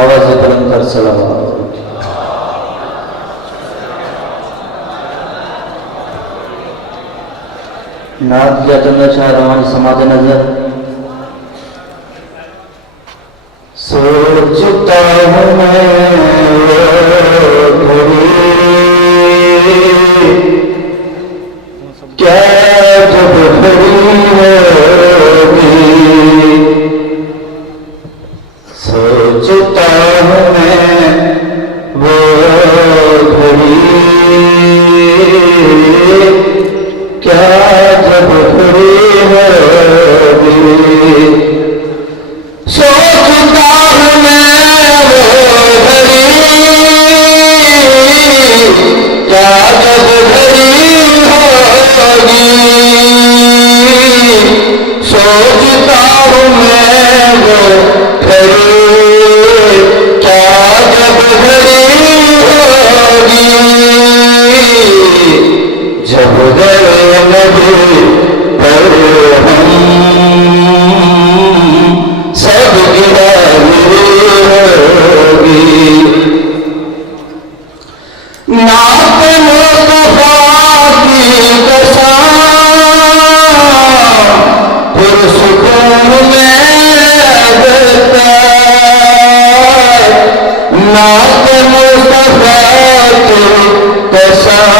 आवाज बुलंद कर सलावत। नात या चंदा शाह रवानी समाज नजर सोचता हूँ मैं वो घड़ी क्या जब खड़ी होगी। सोचता हूँ मैं वो घड़ी क्या जब खड़ी होगी। सोचता हूँ मैं वो घड़ी क्या जब घड़ी होगी। सोचता हूँ मैं वो घड़ी क्या जब घड़ी होगी। जब गए नबी पर हम सब गिरावी होगी। नात मुस्तफा की कसम पुरसुकून में लगता। नात मुस्तफा की कसम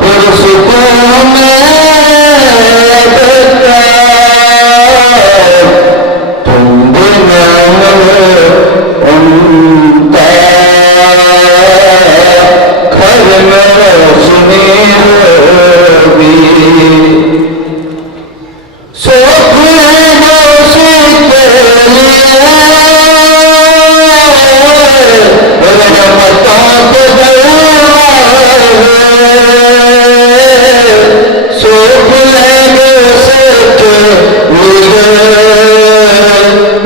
पुरसुकून में लगता। तुम बिना उनका घर में रोशनी होगी। सोच लो सीखे रहमतों के दरवाजे। सोच लेंगे सच्चे लिए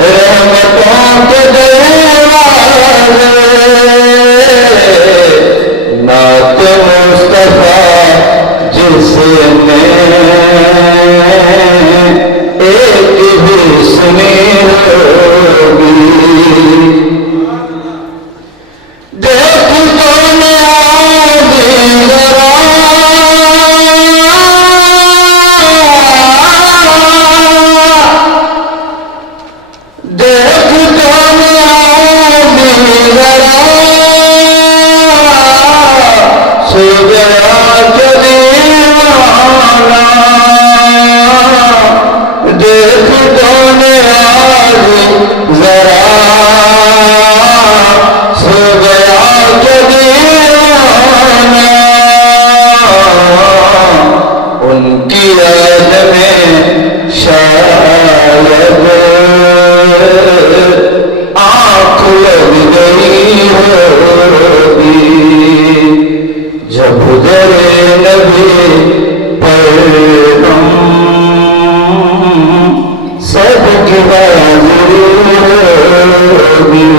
रहमतों के दरवाजे। नात मुस्तफा जिसने एक भी सुनी होगी। देख कौन आगे जरा देख कौन आगे जरा सो गया जो दीवाना। देख कौन आगे जरा सो गया जो दीवाना। उनकी याद में शायद आँख लग गई होगी। जब गए नबी पर हम सब की हाजिरी होगी।